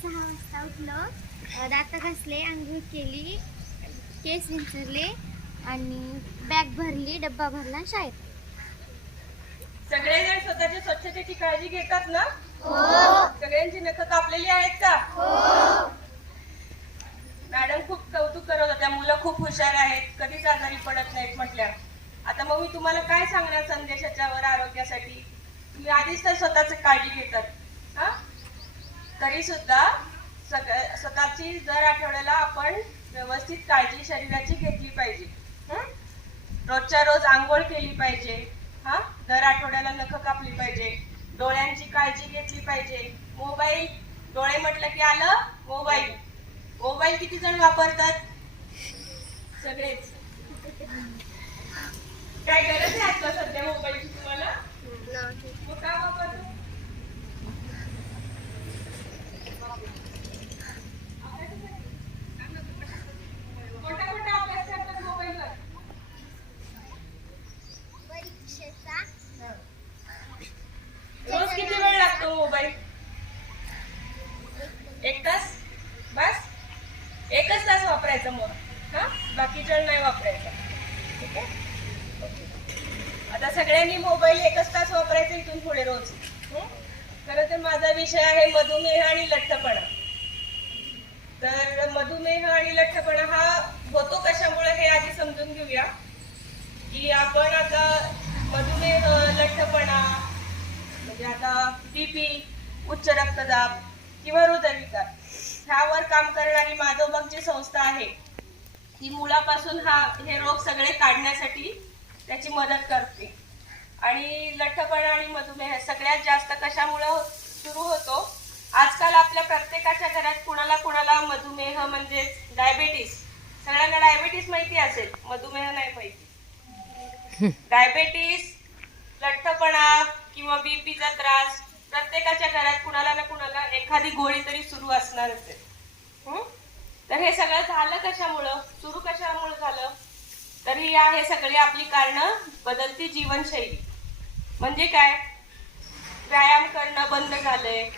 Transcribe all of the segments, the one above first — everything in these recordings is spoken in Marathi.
6 वाजता उठलो, दात घासले, आंघोळ केली, केस विंचरले आणि बॅग भरली, डब्बा भरला आणि शाळेत. सगळेजण स्वतःच्या स्वच्छतेची काळजी घेतात ना? सगळ्यांची नखं कापलेली आहेत का? मॅडम खूप कौतुक करत होत्या, मुलं खूप हुशार आहेत, कधीच आजारी पडत नाहीत म्हटल्या. आता मग मी तुम्हाला काय सांगणार संदेशाच्या वर आरोग्यासाठी? तुम्ही आधीच तर स्वतःची काळजी घेतात, तरी सुद्धा स्वतःची दर आठवड्याला आपण व्यवस्थित काळजी शरीराची घेतली पाहिजे. रोजच्या रोज आंघोळ केली पाहिजे, दर आठवड्याला नखं कापली पाहिजे, डोळ्यांची काळजी घेतली पाहिजे. मोबाईल, डोळे म्हटलं की आलं मोबाईल. मोबाईल किती जण वापरतात? सगळेच. काय गरज आहे आता सध्या मोबाईलची तुम्हाला? मग का वापरतो? कोणता अभ्यास करतात मोबाईलवर? परीक्षेचा. रोज किती वेळ लागतो मोबाईल? 1 तास? बस? 1च तास वापरायचं मग, बाकीच्या नाही वापरायचा. ठीक आहे? आता सगळ्यांनी मोबाईल 1च तास वापरायचा इथून पुढे रोज. खरं तर माझा विषय आहे मधुमेह आणि लठ्ठपणा. तर मधुमेह आणि लठ्ठपणा हा होतो कशामुळे हे आधी समजून घेऊया. की आपण आता मधुमेह, लठ्ठपणा म्हणजे आता बीपी, उच्च रक्तदाब किंवा हृदयविकार ह्यावर काम करणारी माधवबागची संस्था आहे. ही मुळापासून हे रोग सगळे काढण्यासाठी त्याची मदत करते. आणि लठ्ठपणा आणि मधुमेह सगळ्यात जास्त कशामुळे सुरू होतो? आजकाल आपल्या प्रत्येकाच्या घरात कुणाला कुणाला मधुमेह म्हणजे डायबेटीस, सगळ्यांना डायबेटीस माहिती असेल, मधुमेह नाही माहिती. डायबेटीस, लठ्ठपणा किंवा बीपीचा त्रास प्रत्येकाच्या घरात कुणाला ना कुणाला एखादी गोळी तरी सुरू असणार असेल. तर हे सगळं झालं कशामुळं, सुरू कशामुळे झालं? तर ही आहे सगळी आपली कारणं. बदलती जीवनशैली म्हणजे काय? व्यायाम करणं बंद झालंय,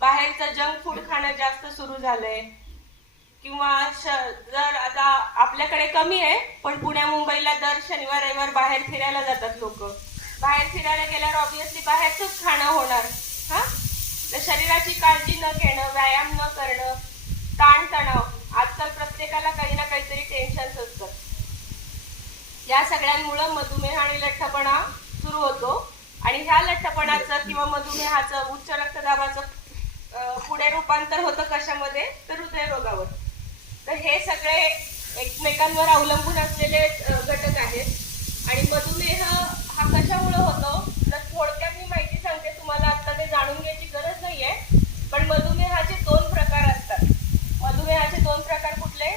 बाहेरचं जंक फूड खाणं जास्त सुरू झालंय, किंवा जर आता आपल्याकडे कमी आहे पण पुण्या मुंबईला दर शनिवार रविवार बाहेर फिरायला जातात लोक. बाहेर फिरायला गेल्यावर ऑब्व्हियसली बाहेरच खाणं होणार. तर शरीराची काळजी न घेणं, व्यायाम न करणं, ताणतणाव, आजकाल प्रत्येकाला काही ना काहीतरी टेन्शन्स असतात. या सगळ्यांमुळे मधुमेह आणि लठ्ठपणा सुरू होतो. आणि ह्या लठ्ठपणाचं किंवा मधुमेहाचं, उच्च रक्तदाबाचं पुढे रूपांतर होतं कशामध्ये? तर हृदयरोगावर. तर हे सगळे एकमेकांवर अवलंबून असलेले घटक आहेत. आणि मधुमेह हा कशामुळे होतो? तर थोडक्यात मी माहिती सांगते तुम्हाला, आता ते जाणून घ्यायची गरज नाहीये. पण मधुमेहाचे 2 प्रकार असतात. मधुमेहाचे 2 प्रकार कुठले?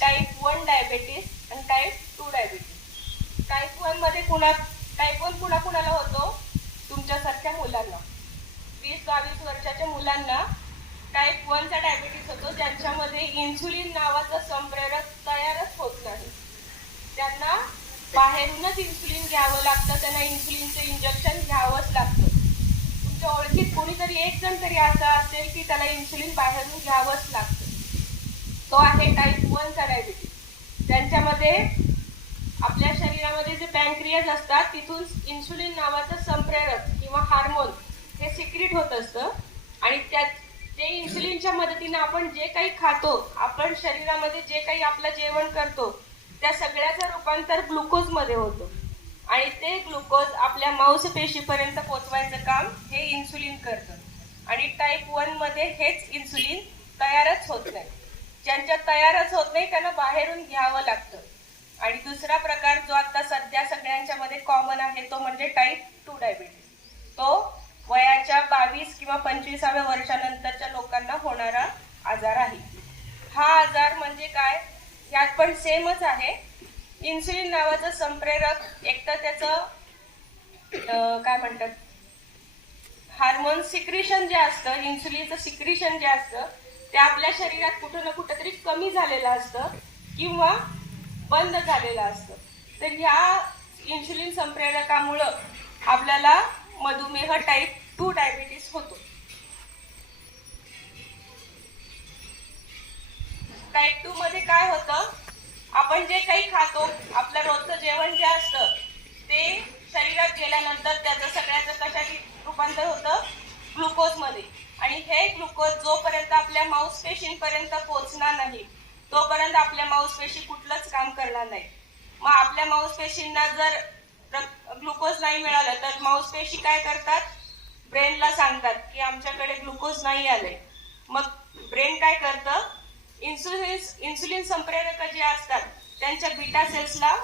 टाईप 1 डायबेटीस आणि टाईप 2 डायबेटीस. टाईप 1 मध्ये टाईप 1 कुणाला होतो? तुमच्यासारख्या मुलांना, 20-22 वर्षाच्या मुलांना टाईप 1 चा डायबेटीस होतो, ज्यांच्यामध्ये इन्सुलिन नावाचं संप्रेरक तयारच होत नाही. त्यांना बाहेरूनच इन्सुलिन घ्यावं लागतं, त्यांना इन्सुलिनचं इंजेक्शन घ्यावंच लागतं. तुमच्या ओळखीत कोणीतरी एक जण तरी असा असेल की त्याला इन्सुलिन बाहेरून घ्यावंच लागतं. तो आहे टाईप 1 चा डायबेटीस. त्यांच्यामध्ये आपल्या शरीरामध्ये जे पॅनक्रियाज असतात तिथून इन्सुलिन नावाचं संप्रेरक किंवा हार्मोन हे सिक्रीट होत असतं. आणि ते इन्सुलिनच्या मदतीने आपण जे काही खातो, आपण शरीरामध्ये जे काही आपलं जेवण करतो, त्या सगळ्याचं रूपांतर ग्लुकोज मध्ये होतं. आणि ते ग्लुकोज आपल्या मांसपेशीपर्यंत पोहोचवायचं काम हे इन्सुलिन करतं. आणि टाईप 1 मध्ये हेच इन्सुलिन तयारच होत नाही. ज्यांच्या तयारच होत नाही त्यांना बाहेरून घ्यावं लागतं. आणि दुसरा प्रकार जो आता सध्या सगळ्यांच्या मध्ये कॉमन आहे तो म्हणजे टाईप 2 डायबेटीस. तो वयाच्या 22 किंवा 25व्या वर्षानंतरच्या लोकांना होणारा आजार आहे. हा आजार म्हणजे काय? यात पण सेमच आहे. इन्सुलिन नावाचं संप्रेरक एक तर त्याचं काय म्हणतात, हार्मोन सिक्रिशन जे असतं, इन्सुलिनचं सिक्रिशन जे असतं ते आपल्या शरीरात कुठं ना कुठं तरी कमी झालेलं असतं किंवा बंद झालेलं असतं. तर ह्या इन्सुलिन संप्रेरकामुळं आपल्याला मधुमेह टाईप 2 डायबिटीस होतो. टाईप 2 मध्ये काय होतं, आपण जे काही खातो, आपलं रोजचं जेवण जे असतं ते शरीरात गेल्यानंतर त्याचं सगळ्याचं कशात रूपांतर होतं, ग्लुकोजमध्ये. आणि हे ग्लुकोज जोपर्यंत आपल्या मांसपेशींपर्यंत पोहोचणार नाही तोपर्यंत आपल्या मांसपेशी कुठलंच काम करणार नाही. मग आपल्या मांसपेशींना जर ग्लुकोज नाही मिळालं तर मांसपेशी काय करतात, ब्रेनला सांगतात की आमच्याकडे ग्लुकोज नाही आले. मग ब्रेन काय करतं, इन्सुलिन संप्रेरक जे असतात त्यांच्या बीटा सेल्सला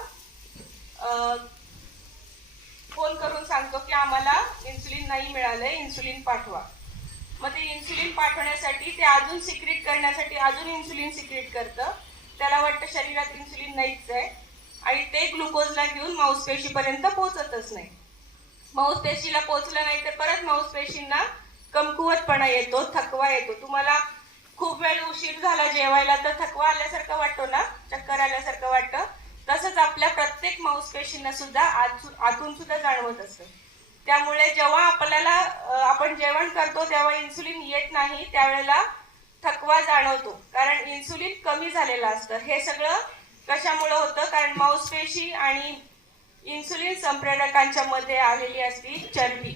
फोन करून सांगतो की आम्हाला इन्सुलिन नाही मिळालंय, इन्सुलिन पाठवा. मग ते इन्सुलिन पाठवण्यासाठी ते अजून सिक्रेट करण्यासाठी अजून इन्सुलिन सिक्रेट करतं. त्याला वाटतं शरीरात इन्सुलिन नाहीच आहे आणि ते ग्लुकोजला घेऊन मांसपेशीपर्यंत पोहोचतच नाही. मांसपेशीला पोहोचलं नाही तर परत मांसपेशींना कमकुवतपणा येतो, थकवा येतो. तुम्हाला खूप वेळ उशीर झाला जेवायला तर थकवा आल्यासारखं वाटतो ना, चक्कर आल्यासारखं वाटतं. तसंच आपल्या प्रत्येक मांसपेशींना सुद्धा आतून सुद्धा जाणवत असतं. त्यामुळे जेव्हा आपल्याला आपण जेवण करतो तेव्हा इन्सुलिन येत नाही, त्यावेळेला थकवा जाणवतो, कारण इन्सुलिन कमी झालेलं असतं. हे सगळं कशामुळे होतं, कारण मांसपेशी आणि इन्सुलिन संप्रेरकांच्या मध्ये आलेली असती चरबी,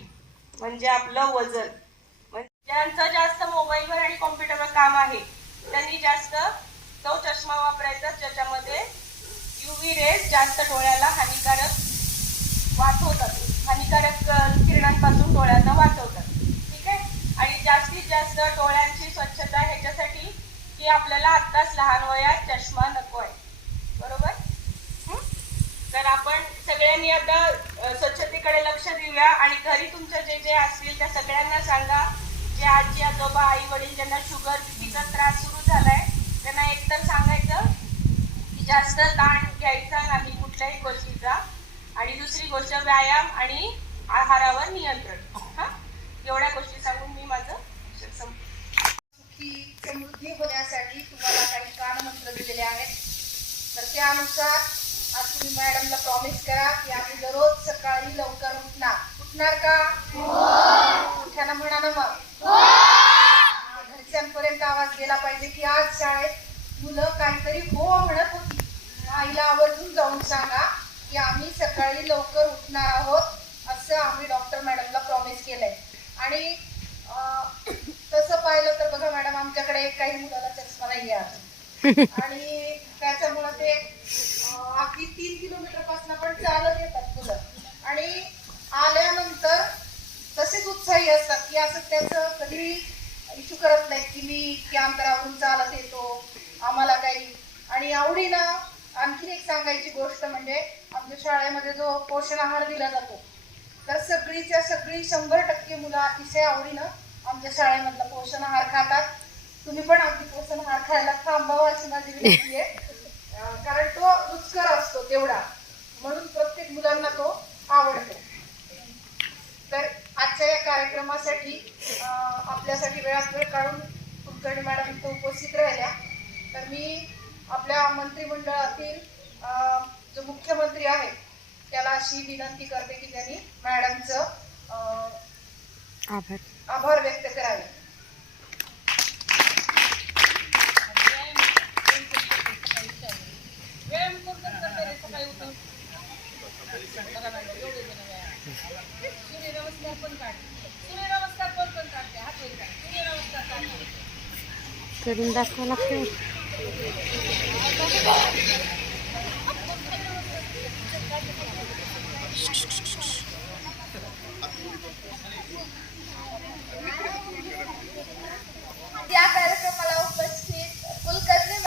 म्हणजे आपलं वजन. ज्यांचं जास्त मोबाईलवर आणि कॉम्प्युटरवर काम आहे त्यांनी जास्त तो चष्मा वापरायचा ज्याच्यामध्ये UV रेज जास्त डोळ्याला हानिकारक वाचवतात, हानिकारक किरणांपासून डोळ्यांना वाचवतात. ठीक आहे. आणि जास्तीत जास्त डोळ्यांची स्वच्छता ह्याच्यासाठी की आपल्याला आत्ताच लहान वयात चष्मा नको आहे. बरोबर. तर आपण सगळ्यांनी आता स्वच्छतेकडे लक्ष देऊया आणि घरी तुमच्या जे जे असतील त्या सगळ्यांना सांगा. जे आजी आजोबा आई वडील ज्यांना शुगर बीपीचा त्रास सुरू झालाय त्यांना एकतर सांगायचं की जास्त ताण घ्यायचा नाही कुठल्याही गोष्टीचा. आणि दुसरी गोष्ट व्यायाम आणि आहारावर नियंत्रण. एवढ्या गोष्टी सांगून मी माझं सुखी समृद्धी होण्यासाठी तुम्हाला काही कानमंत्र दिलेले आहेत. तर त्यानुसार आज तुम्ही मॅडमला प्रॉमिस करा की आम्ही दररोज सकाळी लवकर उठणार का? मोठ्यानं म्हणा ना मग. घरच्यांपर्यंत आवाज गेला पाहिजे की आज शाळेत मुलं काहीतरी हो म्हणत होती. आईला आवर्जून जाऊन सांगा की आम्ही सकाळी लवकर उठणार आहोत, असं आम्ही डॉक्टर मॅडमला प्रॉमिस केलंय. आणि तसं पाहिलं तर बघा मॅडम, आमच्याकडे काही मुलाला चष्मा नाही आहे आणि त्याच्यामुळं ते अगदी 3 किलोमीटर पासून पण चालत येतात मुलं आणि आल्यानंतर तसेच उत्साही असतात की असं त्याचं कधी इश्यू करत नाहीत की मी इतक्या अंतरावरून चालत येतो आम्हाला काही. आणि आवडीनं आणखीन एक सांगायची गोष्ट म्हणजे आमच्या शाळेमध्ये जो पोषण आहार दिला जातो तर सगळीच्या सगळी 100% मुलं अतिशय आवडीनं आमच्या शाळेमधला पोषण आहार खातात. तुम्ही पण अगदी पोषण आहार खायला थांबावा अशी माझी विनंती आहे, कारण तो रुचकर असतो तेवढा, म्हणून प्रत्येक मुलांना तो आवडतो. तर आजच्या या कार्यक्रमासाठी आपल्यासाठी वेळात वेळ काढून कुलकर्णी मॅडम इथं उपस्थित राहिल्या. तर मी आपल्या मंत्रिमंडळातील जो मुख्यमंत्री आहे त्याला अशी विनंती करते की त्यांनी मॅडमचं आभार व्यक्त करावे. करून दाखवा लागतो.